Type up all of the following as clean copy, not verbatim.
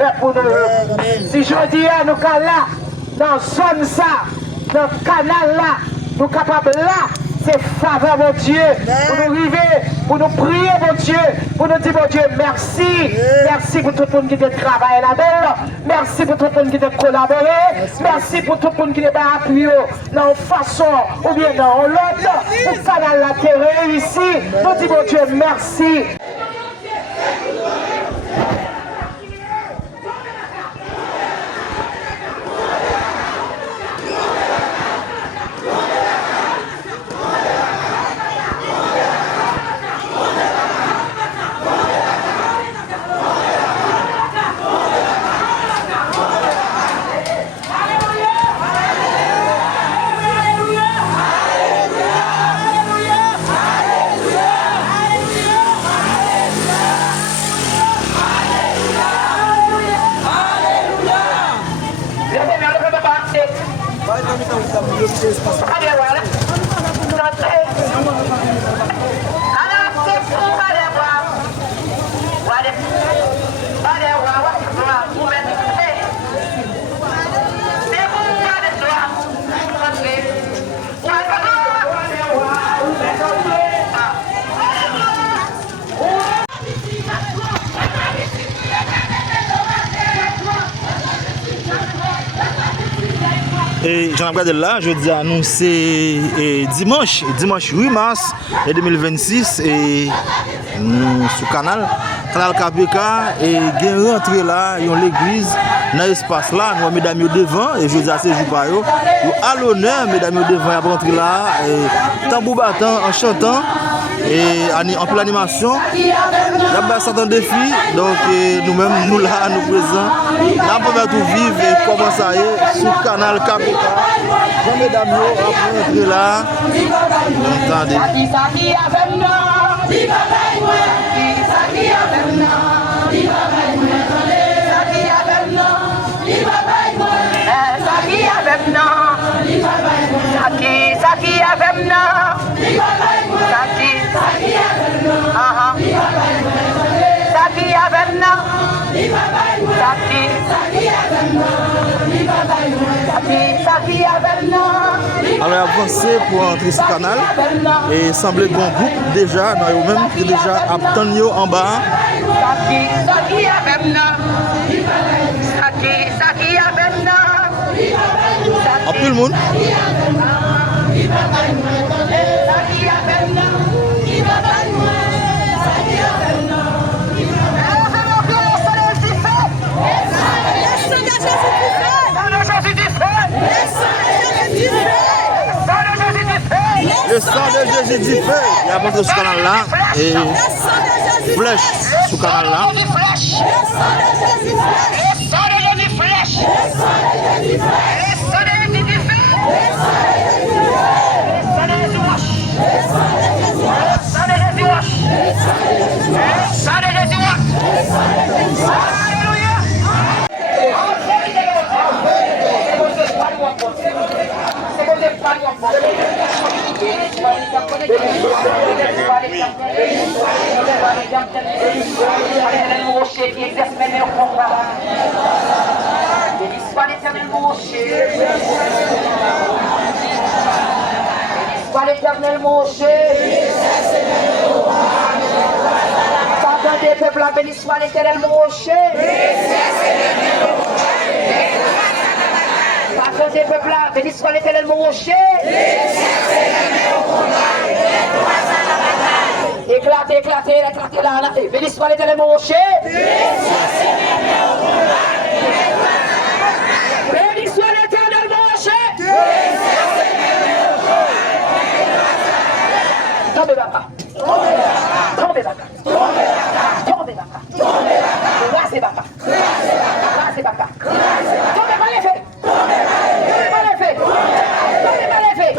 fait pour nous. Si je dis, nous sommes là, dans zone ça, dans le canal là, nous sommes capables là, c'est faveur, mon Dieu, pour nous arriver, pour nous prier, mon Dieu, pour nous dire, mon Dieu, merci. Merci pour tout le monde qui a travaillé là-dedans. Merci pour tout le monde qui a collaboré. Merci pour tout le monde qui a appuyé dans une façon ou bien dans l'autre. Pour le canal là, qui est réussi. Nous disons, mon Dieu, merci. Et Jean Abdel là, je dis annoncé dimanche 8 mars 2026 et nous sur canal KPK et gain rentré là, ils ont l'église dans l'espace là, nous mesdames devant et je dis à ces jours par yo à l'honneur mesdames devant à rentrer là et tambour battant en chantant et en pleine animation. Il y a un certain défi, donc nous-mêmes, nous là, nous présents, nous pouvons tout vivre et comment ça y est, sur le canal KPK. Jean mesdames, après entrer là, vous entendez. Alors avancé pour entrer sur le canal et semblait bon groupe déjà, nous même qui déjà attendu en bas. En plus le monde. Le sang de Jésus du feu, il y a pas de ce canal là et flèche sous canal là. Le sang de Jésus flèche. Le sang de Jésus flèche. Le sang de Jésus flèche. Le sang de Jésus flèche. Le sang de Jésus wash. Le sang de Jésus wash. Le sang de Jésus wash. Le sang de Jésus wash. Le sang de Jésus wash. Alléluia. L'éternel mon Dieu, pardon des peuples, béni soit l'éternel mon Dieu. Pardon des peuples, béni soit l'éternel mon Dieu. Éclatez, éclatez, éclatez là, béni soit l'éternel mon Dieu. Béni soit l'éternel mon Dieu. Tombez baba. Tombez baba. Tombez baba. Rasez baba. Rasez baba. Tombez par les faits. Tombez par les faits. Tombez par les faits.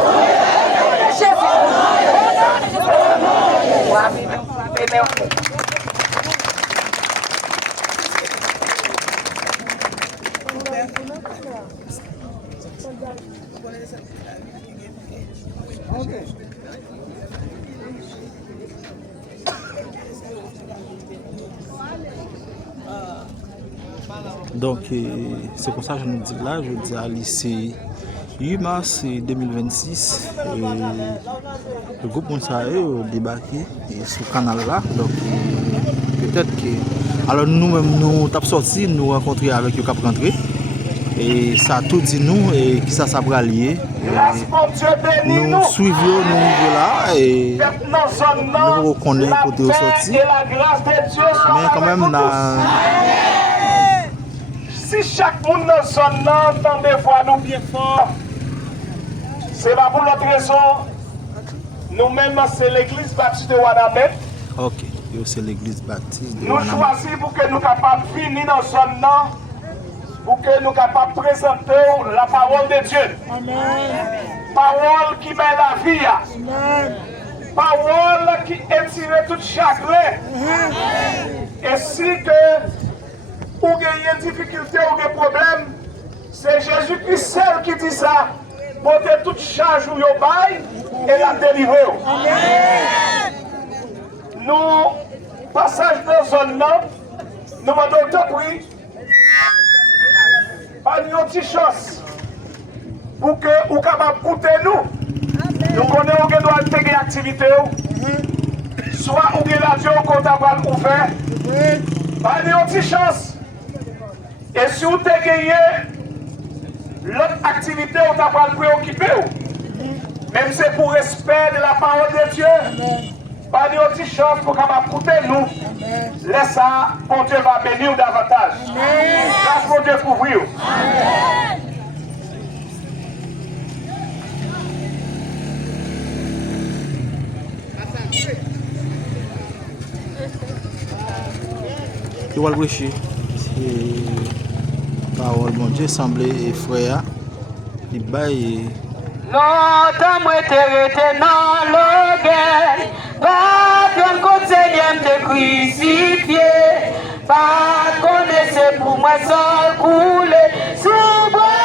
Donc, c'est pour ça que je nous dis là, je dis à lycée 8 mars 2026, le groupe Mounsae a débarqué sur le canal là. Donc, peut-être que. Alors, nous-mêmes, nous avons sorti, nous rencontrés avec le cap rentré. Et ça a tout dit nous, et qui ça va lier. Nous suivons, nous là, et nous reconnaissons côté au sorti. Mais quand même, si chaque monde dans son nom entend des voix nous bien fort, c'est pas pour notre raison. Nous-mêmes, c'est l'église baptiste de Ouadamette. Ok, c'est l'église baptiste de Nous choisissons pour que nous capables de venir dans son nom, pour que nous soyons capables de présenter la parole de Dieu. Amen. Parole qui met la vie. Amen. Parole qui étire tout chagrin. Amen. Et si que vous avez une difficulté ou un problème, c'est Jésus-Christ seul qui dit ça. Portez toute charge ou yon bail et la délivrer. Amen. Nous, passage dans zone là, nous demandons de prix. Pas une petite chance pour que vous soyez capable d'écouter nous. Nous connaissons que nous avons des activités. Soit vous avez la radio comptable ouvert. Pas une petite chance. Et si vous avez gagné l'autre activité, vous avez préoccupé. Même c'est pour respect de la parole de Dieu. Pas de petite chance pour écouter nous. Laisse ça, bon Dieu va bénir davantage. Grâce pour Dieu couvrir. Tu vas le prêcher. Parole, bon Dieu, semblait frère. Il baille. Longtemps moi t'ai arrêté dans le guerre. Pas de côté de crucifié. Pas connaissez pour moi sans couler. Sous bois.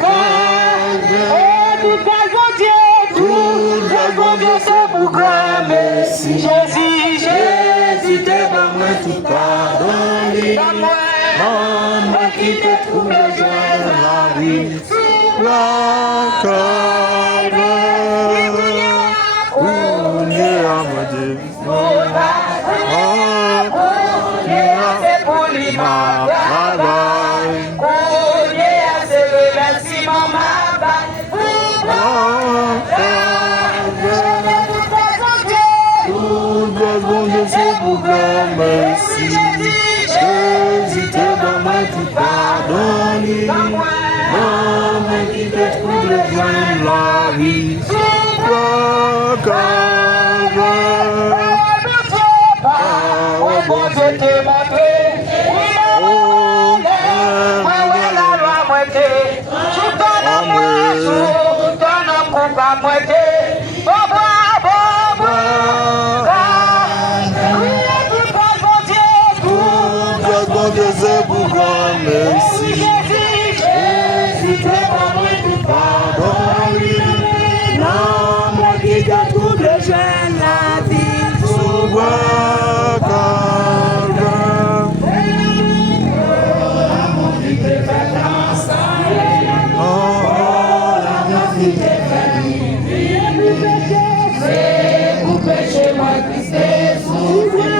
Et tout grâce mon Dieu. Tout grâce mon Dieu c'est pour grand merci. Jésus t'es dans moi tout pardonné. Dans moi qui te trouve le joie de la vie. La calme, on est à ma Dieu. C'est pour lui ma bataille. On est à ce remerciement ma bataille. Tout bon Dieu, c'est pour grand merci. Jésus t'es dans moi tout pardonné. Maman qui te trouve le joint de la vie. Oh bon Dieu t'es montré. La loi moi t'es. Tout ton amour, tout ton amour moi t'es. Bon Dieu, c'est pour grand merci. Jésus, t'es pas moi tout pardonné. Non, moi qui te trouve le jeune la vie. Sous bois calme. L'amour qui te fait danser. Oh, l'amour qui te fait vivre. C'est pour pécher moi Christ est sous bois.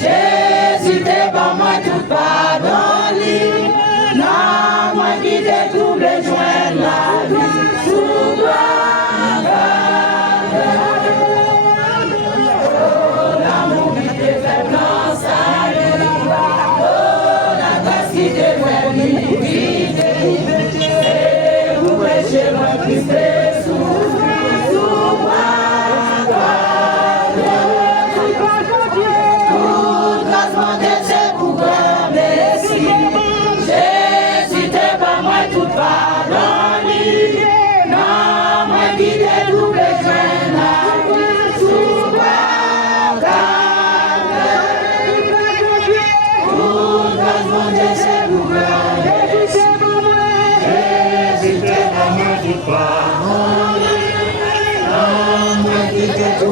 Jésus t'es pas moi tout pardonné. Non, moi qui te trouve le joint de la vie. Sous l'amour qui te fait danser. Oh, la grâce qui te fait vivre. C'est pour pécher moi Christ est sous bois. Ah,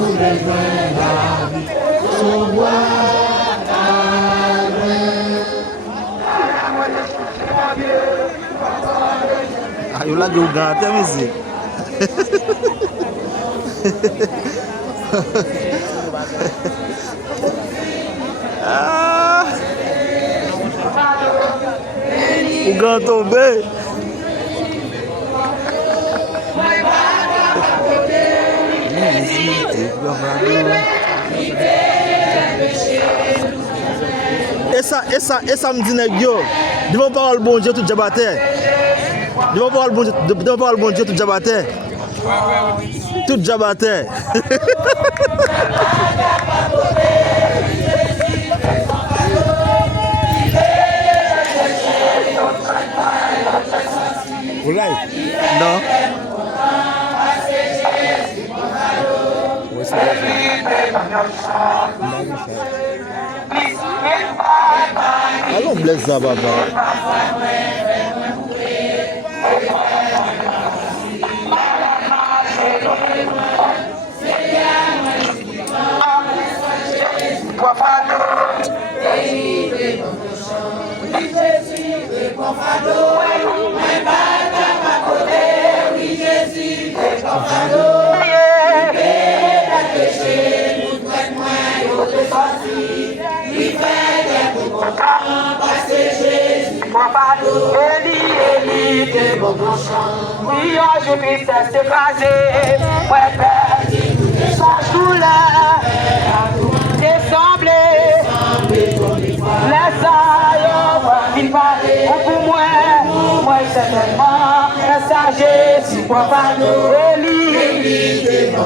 yo la go gante musique. Ah! O gant tombé. Essa me dit nèg yo, devant parole bon Dieu tout diabaté. Devant parole bon Dieu tout diabaté. Tout diabaté. Au live? Non. Ouais, c'est Allons blesse ça, papa. Oui, je puisse s'écraser, ouais, père, sans douleur, dessembler, laisse pas, pour moi certainement, messager, si quoi pas, Élie,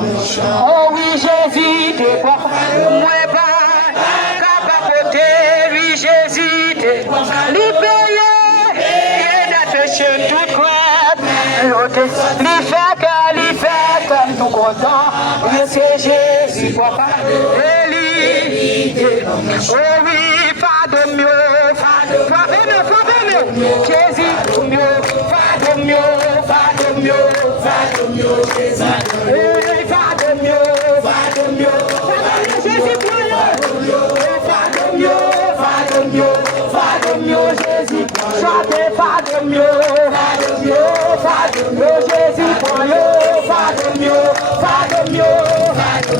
oh oui, Jésus, t'es quoi, moi pas, capable de lui, Jésus, t'es quoi, libéré. Tout crête, il fait comme tout content, c'est Jésus, papa, Élie, oh oui, fade mieux, Jésus, mieux, fade mieux, Jésus, fade mieux, Jésus, fade mieux, Jésus, chantez, fade mieux, Jésus, pour yo, fade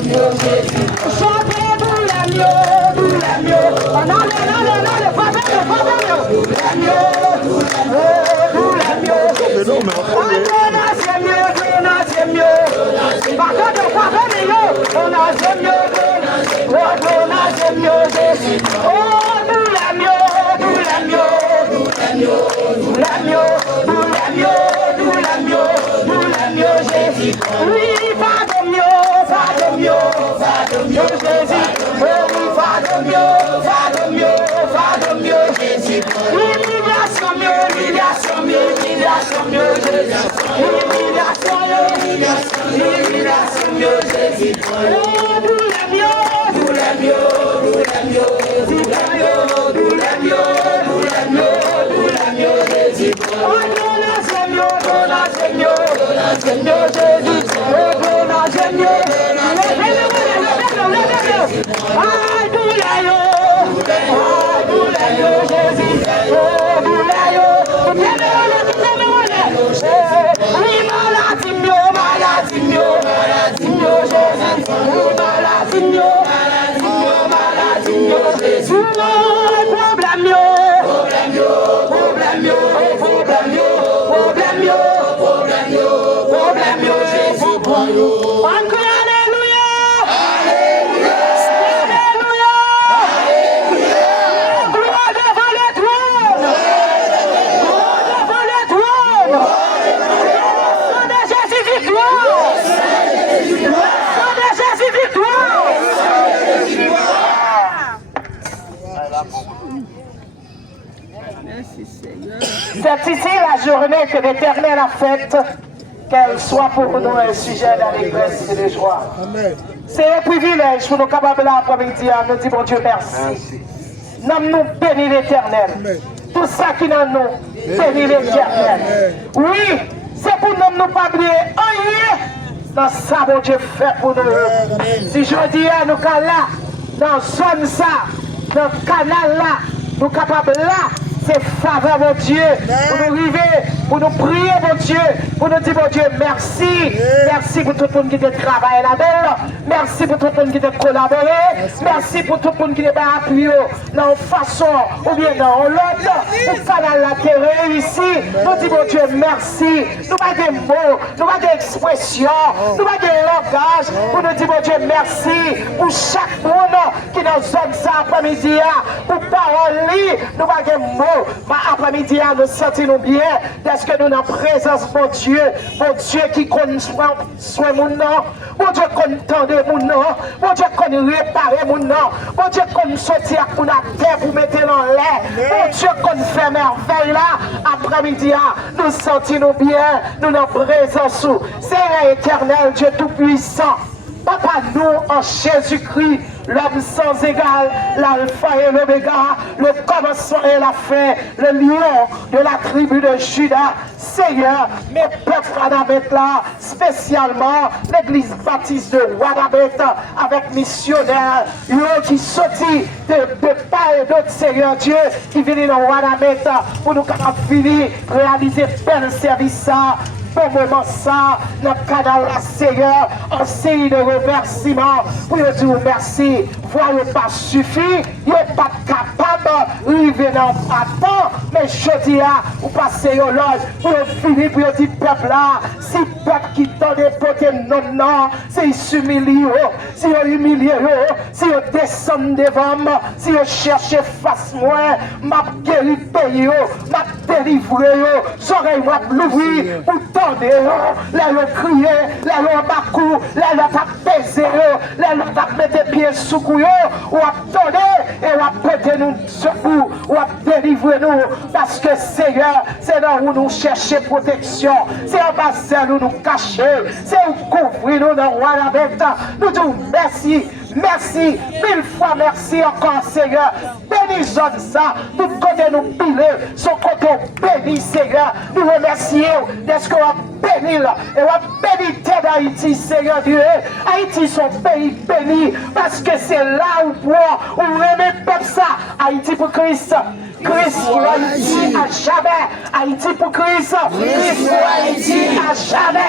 mieux, Jésus, chantez, boule mieux, on allez, fade C'est ici la journée que l'Éternel a faite, qu'elle soit pour nous un sujet d'allégresse et de joie. C'est un privilège pour nous capables l'après-midi à nous dire bon Dieu merci. Nous bénis l'Éternel. Tout ça qui dans nous, bénis l'Éternel. Oui, c'est pour nous pas oublier rien dans ça, mon Dieu, fait pour nous. Si je dis, nous sommes là, dans zone ça, dans le canal là, nous sommes capables là, c'est faveur, mon Dieu, pour nous arriver, pour nous prier, mon Dieu, pour nous dire, mon Dieu, merci. Merci pour tout le monde qui a travaillé là-dedans. Merci pour tout le monde qui a collaboré. Merci pour tout le monde qui a appuyé dans une façon ou bien dans l'autre. Pour le canal là qui est réussi. Nous disons, mon Dieu, merci. Nous n'avons pas de mots, nous n'avons pas d'expression, nous n'avons pas de langage. Pour nous dire, mon Dieu, merci. Pour chaque monde qui est dans une zone ça après-midi, pour parole, nous n'avons pas de mots. Après-midi, nous sentons bien parce que nous sommes en présence, mon Dieu qui connaît soin mon nom, mon Dieu qui tendait mon nom, mon Dieu qui réparer mon nom, mon Dieu qui sortir pour la terre pour mettre dans l'air, mon Dieu qui fait merveille là, après-midi, nous sentons bien, nous sommes en présence, c'est l'éternel Dieu Tout-Puissant. Papa, nous en Jésus-Christ, l'homme sans égal, l'alpha et l'oméga, le commencement et la fin, le lion de la tribu de Juda. Seigneur, mes peuples Wadabet là, spécialement l'église baptiste de Wadabet avec missionnaires, qui sortit de part et d'autre, Seigneur Dieu, qui viennent dans Wadabet pour nous capables finir, réaliser bel service. Bon moment ça, notre canal là, Seigneur, en série de remerciements, pour nous dire merci. Voyez pas suffit, il n'est pas capable de arriver dans le temps, mais je dis là, vous passez au lodge, pour finir, pour dire peuple là, si peuple qui donne des potes non, c'est s'humilier, si vous humiliez, si vous descendez devant moi, si vous cherchez face moi, m'a guéri pays, m'a délivré, j'aurais l'ouvrir, pour tendre, là vous criez, là vous bacou, là vous baiser, là vous mettre pieds sous couillon, ou attendez et ou prêter nous secours, ou délivrer nous, parce que Seigneur, c'est là où nous cherchons protection, c'est en bas où nous cacher, c'est où couvrir nous dans la bête. Nous disons merci. Merci, mille fois merci encore, Seigneur. Bénis ça, tout côté nous piler, son côté béni, Seigneur. Nous remercions d'être qu'on va bénir et on va bénir d'Haïti, Seigneur Dieu. Haïti, son pays béni, parce que c'est là où on remet comme ça. Haïti pour Christ. Christ pour Haïti à jamais. Haïti pour Christ. Christ pour Haïti à jamais.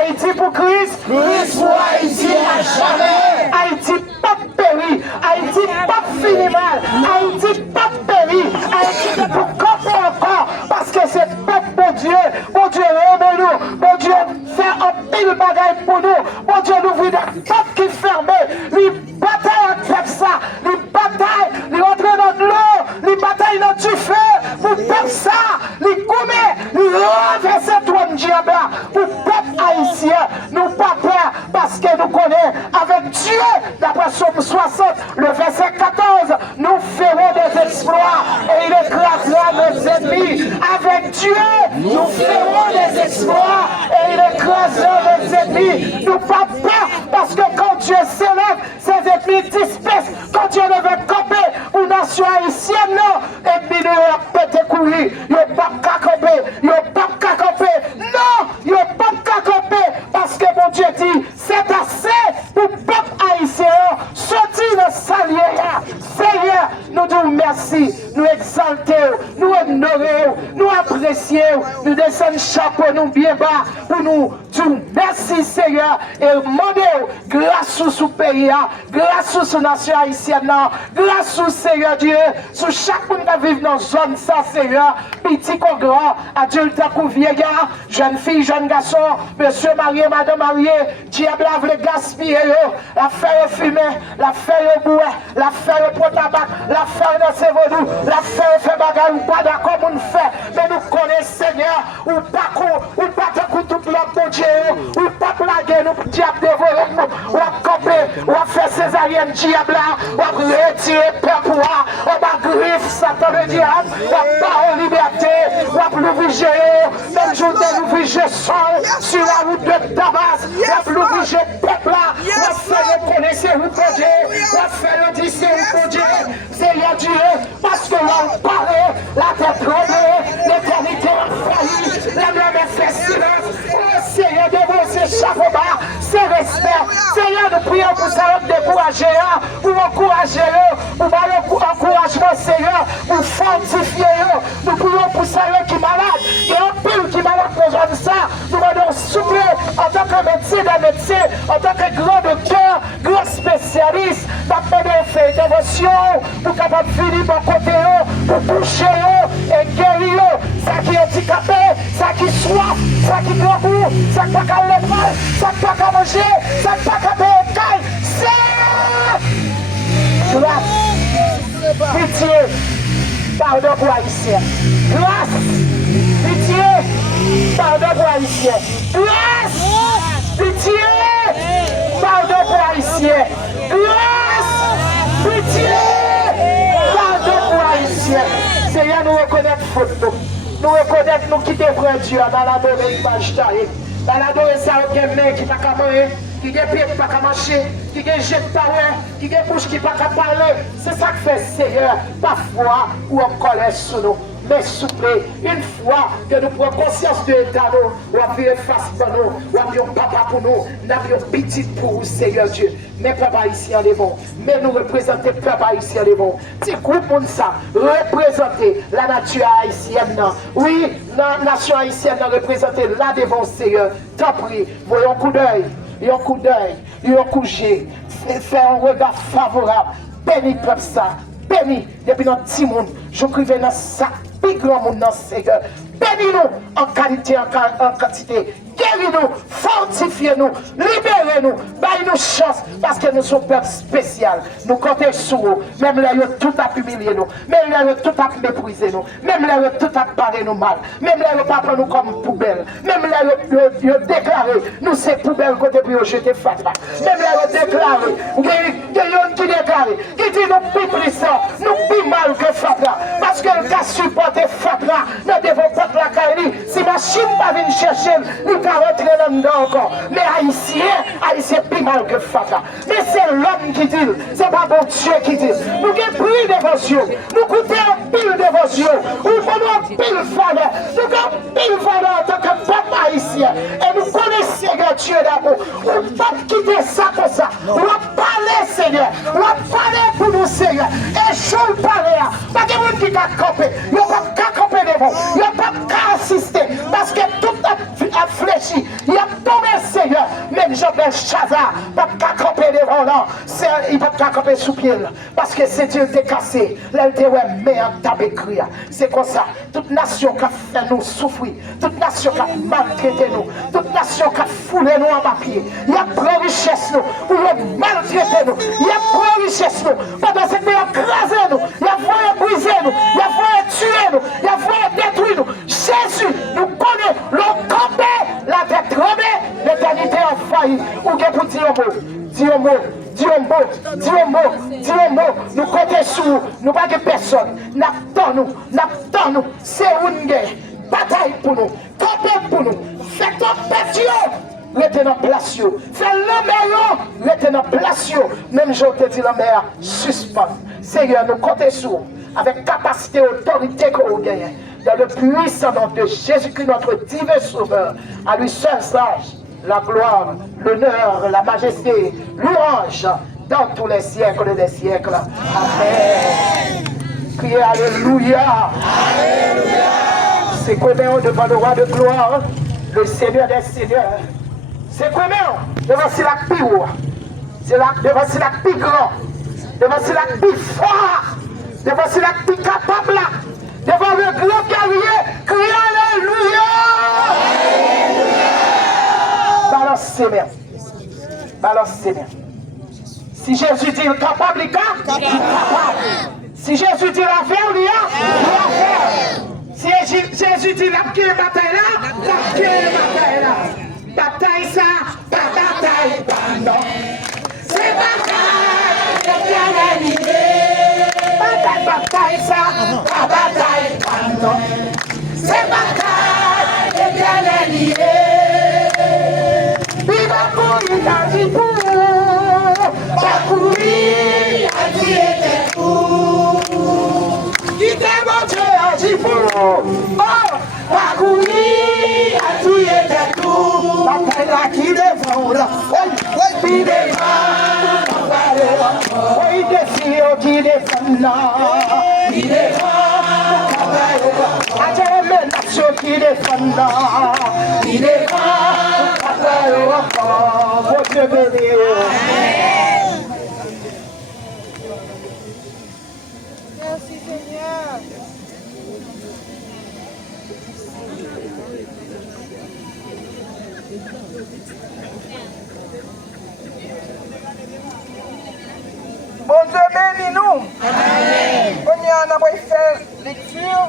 Haïti pour Christ. Christ pour Haïti à jamais. Haïti pas péri. Haïti pas fini mal. Haïti pas péri. Haïti pour camper encore. Parce que c'est peuple, mon Dieu. Mon Dieu, aime-nous. Mon Dieu, fait un pile bagaille pour nous. Mon Dieu, nous voulons des portes qui ferment. Les batailles avec ça. Les batailles, les rentrer dans l'eau. Les batailles dans du feu. Pour peuple ça. Les coumer. Les renverser toi, diable. Pour peuple haïtien. Nous pas peur. Parce que nous connaissons avec Dieu. D'après Somme 60, le verset 14. Nous ferons des exploits. Et il écrasera nos ennemis. Avec Dieu, nous ferons des exploits. Et il écrasera nos ennemis. Nous pas peur. Parce que quand Dieu s'élève, ses ennemis dispersent. Quand Dieu ne veut camper pour nation haïtienne, non, ennemis nous pété courir. Ils n'ont pas qu'à camper. Ils n'ont pas qu'à camper. Non, ils n'ont pas qu'à camper. Parce que mon Dieu dit, c'est assez pour le peuple haïtien. Sortir de salier. Seigneur, nous disons merci. Nous exaltons, nous honorons, nous apprécions. Nous descendons chapeau, nous bien bas pour nous dire merci Seigneur. Et demandons grâce sous pays, grâce sous nation haïtienne, grâce sous Seigneur Dieu, sur chaque monde qui vit dans la zone, ça Seigneur, petit ou grand, adulte ou vieillard, jeune fille, jeune garçon, monsieur marié, madame mariée, diable a voulu gaspiller, la faire fumer, la faire boire, la faire pour tabac, la faire dans ses vaudous, la faire fait bagarre ou pas d'accord, on fait, mais nous connaissons Seigneur, ou pas te coup tout l'autre Dieu, ou pas plaguer nous, diable dévorer nous, ou à camper, ou à faire césarienne diable là, ou à retirer peuple, ou à griffe Satan le diable, ou à pas en liberté, ou à l'obliger, même jour de l'obliger sol, sur la route de Damas, ou à l'obliger peuple là, ou à faire reconnaître vous pour Dieu, ou à faire le discer pour Dieu, Seigneur Dieu, parce que l'on parlait, la tête tremblée, l'éternité a failli, la mer est fait silence, oh Seigneur de vos échappements, Seigneur, nous prions pour ça, décourager, pour encourager, pour encouragement, Seigneur, pour fortifier, nous prions pour ça qui est malade, et un pile qui est malade pour ça, nous demandons souffler en tant que médecin d'un médecin, en tant que grand docteur, grand spécialiste, nous demandons faire intervention pour capable finir par côté, pour toucher et guérir, ça qui est handicapé, ça qui soif, ça qui grand goût, ça qui n'a pas qu'à l'école, ça qui n'a pas qu'à manger, ça qui n'a pas qu'à payer caille, c'est grâce, pitié, pardon pour Haïtien, grâce, pitié, pardon pour Haïtien, grâce, pitié, pardon pour Haïtien, grâce, pitié, pardon pour Haïtien. Seigneur, nous reconnaissons faute nous. Nous reconnaissons nous quitter frère Dieu dans l'adorer image taillée. Dans l'adorer ça, il y a des mains qui ne peuvent pas manger, qui ont des pieds qui ne peuvent pas marcher, qui ont des jets de parole, qui ont des bouches qui ne peuvent pas parler. C'est ça que fait Seigneur. Parfois, ou on colère sur nous. Mais s'il vous plaît, une fois que nous prenons conscience de l'état, nous avons face pour nous, nous avions papa pour nous, nous avions petit pour vous, Seigneur Dieu. Mais papa ici en devant, mais nous représentons papa ici en devant. Petit groupe comme ça, représenter la nature haïtienne. Oui, la nation haïtienne représenter là devant, Seigneur. T'en prie, voyons un coup d'œil, un coup d'œil, un coup de jet, faire un regard favorable. Béni peuple ça, béni depuis notre petit monde. Je criais dans ça. Plus grand monde dans Seigneur. Bénis-nous en qualité, en quantité. Guéris-nous, fortifiez-nous, libérez-nous, baillez-nous chance parce que nous sommes peuple spécial. Nous comptons sur vous. Même là, tout a humilié nous. Même là, tout a méprisé nous. Même là, tout a parlé nous mal. Même là, pas prendre nous comme poubelle. Même là, déclaré, nous c'est poubelle côté puis jeter fatra. Même là, déclaré, qui déclaré, qui dit nous plus puissants, nous plus mal que fatra. Parce que le cas supporté fatra, nous devons pas la caille. Si ma chine pas venir chercher, nous pas rentrer là-dedans encore. Mais Haïtien plus mal que Fata. Mais c'est l'homme qui dit, c'est pas bon Dieu qui dit. Nous avons pris dévotion, nous coûtons un pile dévotion, nous prenons un pile faveur, nous avons pile faveur en tant que peuple haïtien. Et nous connaissons Seigneur Dieu d'amour. On ne peut pas quitter ça comme ça. On va parler, Seigneur. On va parler pour nous, Seigneur. Et je le parle là. Pas de monde qui t'a campé. Il n'y a pas qu'à camper devant. Il n'y a pas qu'à assister. Parce que tout a fléchi. Il y a tombé, Seigneur. Même Jean-Bel Chazard, pas qu'à camper devant là. Il ne peut pas camper sous pied là. Parce que c'est Dieu qui est cassé. Là, il ouais, mais en tabac. C'est comme ça. Toute nation qui a fait nous souffrir. Toute nation qui a maltraité nous. Toute nation qui a foulé nous en papier. Il y a pris richesse nous. Pour maltraiter nous. Il y a pris richesse nous. Pendant cette année, écrasé nous. Il y a voulu briser nous. Il y a voulu tuer nous. Il y a voulu détruire nous. Jésus nous connaît. L'on campé. La tête tremblée. L'éternité a failli. Ou que pour dire un mot. Dire un mot. Dis un mot, dis un mot, dis un mot. Nous comptons sur nous, nous pas de personne. N'attendons, c'est une guerre. Bataille pour nous, campez pour nous. Faites un pétition, mettez dans place. Faites le meilleur, mettez dans place. Même je te dis la mer, suspend. Seigneur, nous comptons sur vous, avec capacité, autorité que vous gagnez. Dans le puissant nom de Jésus-Christ, notre divin sauveur, à lui seul sage. La gloire, l'honneur, la majesté, louange dans tous les siècles des siècles. Amen. Criez Alléluia. Alléluia. C'est combien devant le roi de gloire, le Seigneur des seigneurs. C'est combien devant c'est la plus haut. Devant c'est la plus grand. Devant c'est la plus fort. Devant c'est la plus capable. Devant le grand guerrier. Criez Alléluia. Balance ses mains. Balance ses mains. Si Jésus dit capable, il est capable. Si Jésus dit la faire, il va faire. Si Jésus dit la bataille là, la bataille là. Bataille ça, pas bataille, pardon. C'est bataille, bataille ça, pas bataille, pardon. C'est bataille, éternelle. Il a dit pour courir, a dit était pour. Qui t'a mon Dieu a dit pour. Oh, pas courir, a dit était pour. Bataille là qui devant là. il défend, oh, il défend, qui défend, il défend, à mes nations qui défend, il défend, oh Dieu béni. Merci Seigneur. Bon Dieu bénis nous. Amen. On a fait lecture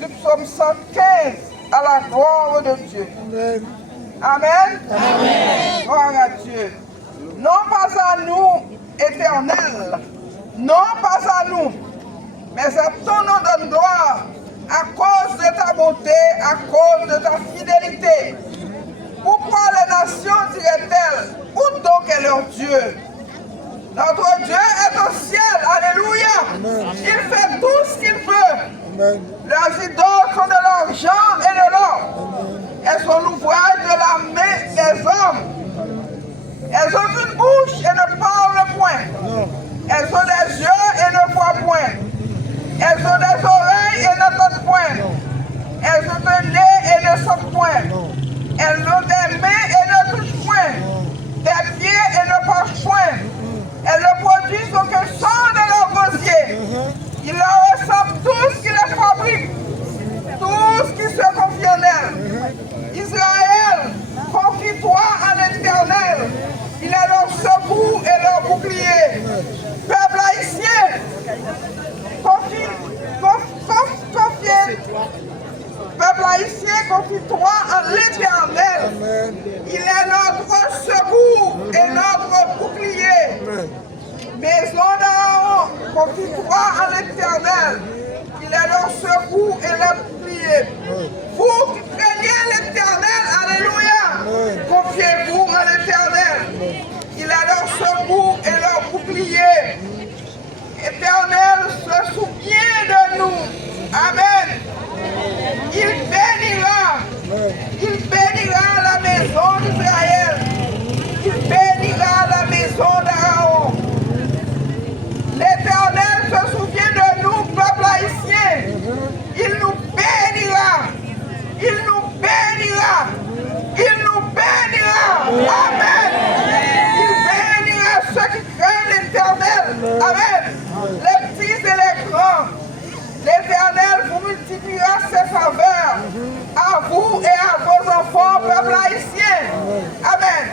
du psaume 115 à la gloire de Dieu. Amen. Amen. Amen. Gloire à Dieu. Non pas à nous, éternel. Non pas à nous. Mais à ton nom de gloire, à cause de ta bonté, à cause de ta fidélité. Pourquoi les nations diraient-elles, où donc est leur Dieu? Notre Dieu est au ciel, alléluia. Amen. Il fait tout ce qu'il veut. Amen. Leurs idoles sont de l'argent et de l'or. Elles sont l'ouvrage de la main des hommes. Elles ont une bouche et ne parlent point. Elles ont des yeux et ne voient point. Elles ont des oreilles et n'entendent point. Elles ont un nez et ne sentent point. Elles ont des mains et ne touchent point. Des pieds et ne marchent point. Elles ne produisent aucun son de leur gosier. Il leur ressemble tout ce qui les fabrique, tout ce qui se confie en elles. Israël, confie-toi en l'Éternel. Il est leur secours et leur bouclier. Peuple haïtien, peuple haïtien, confie-toi en l'Éternel. Il est notre secours et notre bouclier. Maison d'Aaron, confie-toi en l'Éternel. Il est leur secours et leur bouclier. Vous qui craignez l'Éternel, alléluia, confiez-vous en l'Éternel. Il est leur secours et leur bouclier. Éternel se souvient de nous. Amen. Il bénira la maison d'Israël. Il bénira la maison d'Aaron. L'Éternel se souvient de nous, peuple haïtien. Il nous bénira. Il nous bénira. Il nous bénira. Amen. Il bénira ceux qui craignent l'Éternel. Amen. Les petits et les grands. L'Éternel vous multipliera ses faveurs à vous et à vos enfants, peuple haïtien. Amen.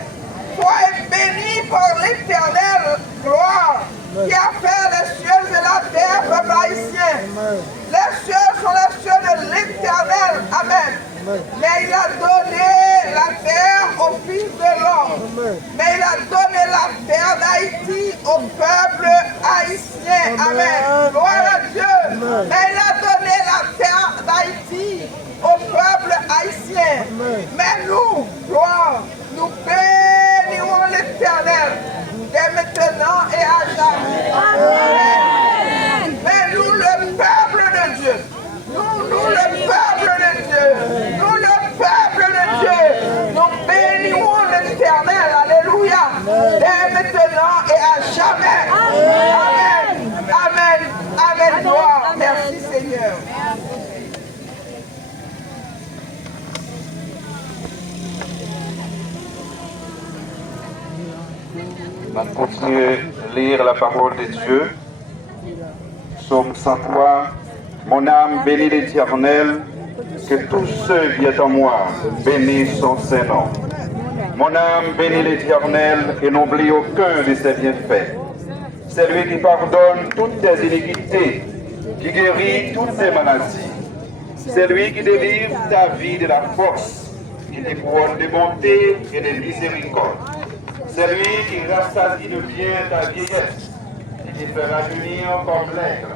Soyez bénis par l'Éternel, gloire, qui a fait les cieux et la terre, peuple haïtien. Les cieux sont les cieux de l'Éternel. Amen. Mais il a donné la terre au fils de l'homme. Mais il a donné la terre d'Haïti au peuple haïtien. Amen. Gloire à Dieu. Mais il a donné la terre d'Haïti au peuple haïtien. Mais nous, gloire, nous bénirons l'Éternel dès maintenant et à jamais. Amen. Mais nous, le peuple de Dieu, nous, le peuple de Dieu, nous, le peuple de Dieu, nous bénirons l'Éternel, alléluia, dès maintenant et à jamais. Amen, amen, amen, gloire. Merci Seigneur. On va continuer de lire la parole de Dieu. Psaume 103. Mon âme bénit l'Éternel, que tous ceux qui sont en moi bénissent son Saint-Nom. Mon âme bénit l'Éternel et n'oublie aucun de ses bienfaits. C'est lui qui pardonne toutes tes iniquités, qui guérit toutes tes maladies. C'est lui qui délivre ta vie de la force, qui te couronne de bonté et de miséricorde. C'est lui qui rassasie de bien ta vieillesse, et qui fait rajeunir comme l'aigle.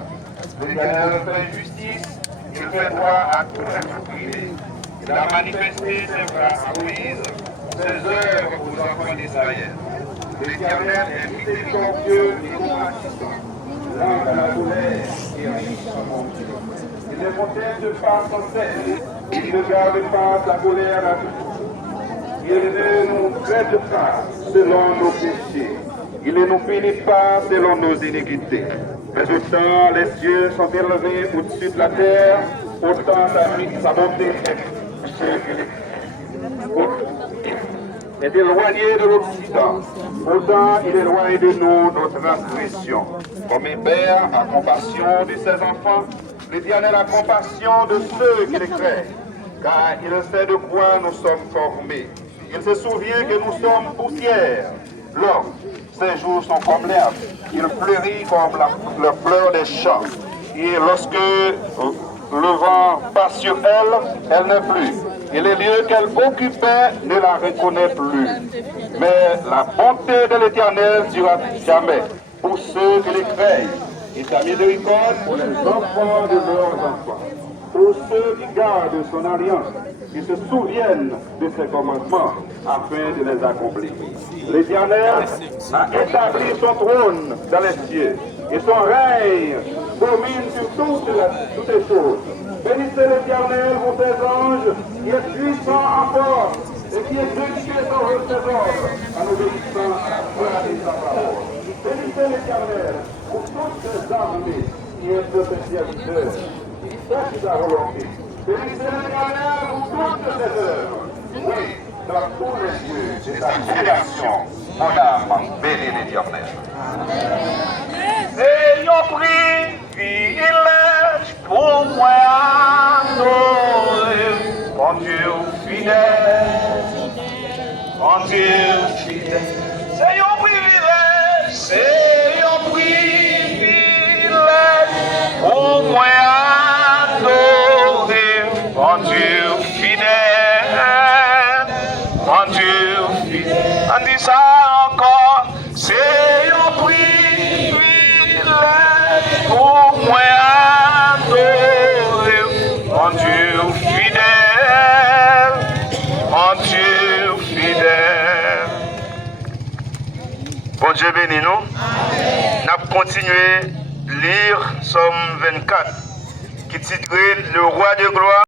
L'Éternel fait justice, il fait droit à tout opprimé. Il a manifesté ses grâces à Moïse, ses œuvres aux enfants d'Israël. L'Éternel est miséricordieux et compatissant, lent à la colère et riche en bonté. Il ne protège pas sans cesse, il ne garde pas sa colère à toujours. Il ne nous traite pas selon nos péchés. Il ne nous punit pas selon nos iniquités. Mais autant les cieux sont élevés au-dessus de la terre, autant sa bonté est éloignée de l'Occident. Autant il éloigne de nous nos transgressions. Comme un père a compassion de ses enfants, l'Éternel a compassion de ceux qui les craignent, car il sait de quoi nous sommes formés. Il se souvient que nous sommes poussière. L'homme, ses jours sont comme l'herbe. Il fleurit comme la fleur des champs. Et lorsque le vent passe sur elle, elle n'est plus. Et les lieux qu'elle occupait ne la reconnaît plus. Mais la bonté de l'Éternel durera jamais pour ceux qui les craignent. Et sa miséricorde pour les enfants de leurs enfants. Pour ceux qui gardent son alliance, qui se souviennent de ses commandements afin de les accomplir. L'Éternel a établi son trône dans les cieux et son règne domine sur toutes les choses. Bénissez l'Éternel, vous ses anges, qui est puissant en force et qui exécute ses ordres en obéissant à la voix de sa parole. Bénissez l'Éternel pour toutes ses armées qui est de ses serviteurs. C'est sa volonté. Bénissez l'Éternel pour toutes ses œuvres. Oui, dans tous les lieux de sa création, mon âme bénit l'Éternel. Seigneur, privilège pour moi adorer mon Dieu fidèle, mon Dieu fidèle. Seigneur, privilège pour moi adorer mon Dieu fidèle, mon Dieu fidèle. On dit ça encore, Seigneur, privilège pour moi adorer mon Dieu fidèle, mon Dieu fidèle. Bon Dieu bénis nous. Nous continuons à lire Somme 24 qui titre Le roi de gloire.